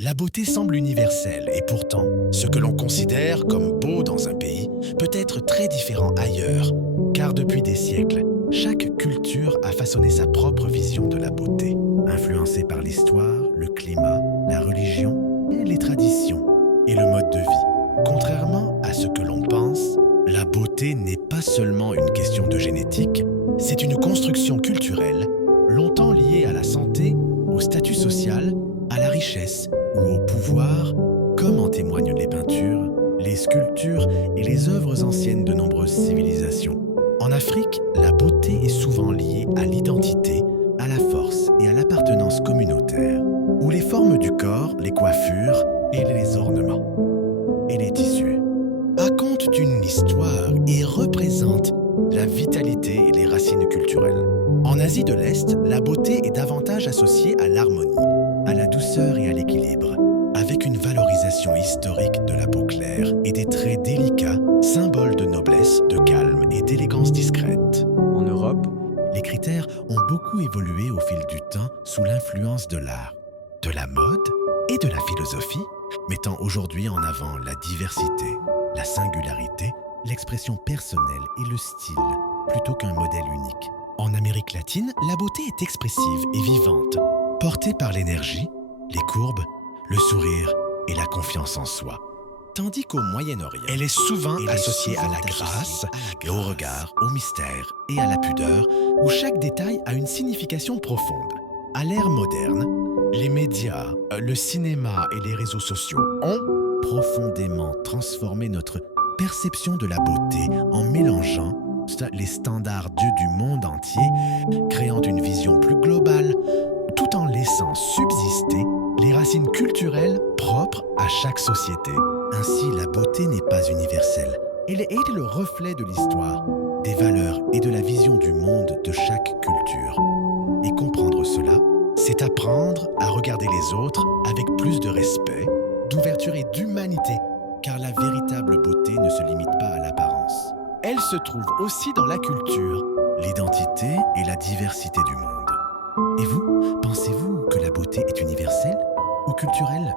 La beauté semble universelle et pourtant, ce que l'on considère comme beau dans un pays peut être très différent ailleurs, car depuis des siècles, chaque culture a façonné sa propre vision de la beauté, influencée par l'histoire, le climat, la religion et les traditions et le mode de vie. Contrairement à ce que l'on pense, la beauté n'est pas seulement une question de génétique, c'est une construction culturelle longtemps liée à la santé, au statut social, à la richesse ou au pouvoir, comme en témoignent les peintures, les sculptures et les œuvres anciennes de nombreuses civilisations. En Afrique, la beauté est souvent liée à l'identité, à la force et à l'appartenance communautaire, où les formes du corps, les coiffures et les ornements et les tissus racontent une histoire et représentent la vitalité et les racines culturelles. En Asie de l'Est, la beauté est davantage associée à l'harmonie, à la douceur et à l'équilibre, avec une valorisation historique de la peau claire et des traits délicats, symboles de noblesse, de calme et d'élégance discrète. En Europe, Les critères ont beaucoup évolué au fil du temps sous l'influence de l'art, de la mode et de la philosophie, mettant aujourd'hui en avant la diversité, la singularité, l'expression personnelle et le style, plutôt qu'un modèle unique. En Amérique latine, la beauté est expressive et vivante, portée par l'énergie, les courbes, le sourire et la confiance en soi. Tandis qu'au Moyen-Orient, elle est souvent associée à la grâce, et au regard, au mystère et à la pudeur, où chaque détail a une signification profonde. À l'ère moderne, les médias, le cinéma et les réseaux sociaux ont profondément transformé notre perception de la beauté en mélangeant les standards du monde entier, créant une vision plus globale, tout en laissant subsister les racines culturelles propres à chaque société. Ainsi, la beauté n'est pas universelle. Elle est le reflet de l'histoire, des valeurs et de la vision du monde de chaque culture. Et comprendre cela, c'est apprendre à regarder les autres avec plus de respect, d'ouverture et d'humanité, car la véritable beauté ne se limite pas à l'apparence. Elle se trouve aussi dans la culture, l'identité et la diversité du monde. Et vous, pensez-vous que la beauté est universelle ou culturelle ?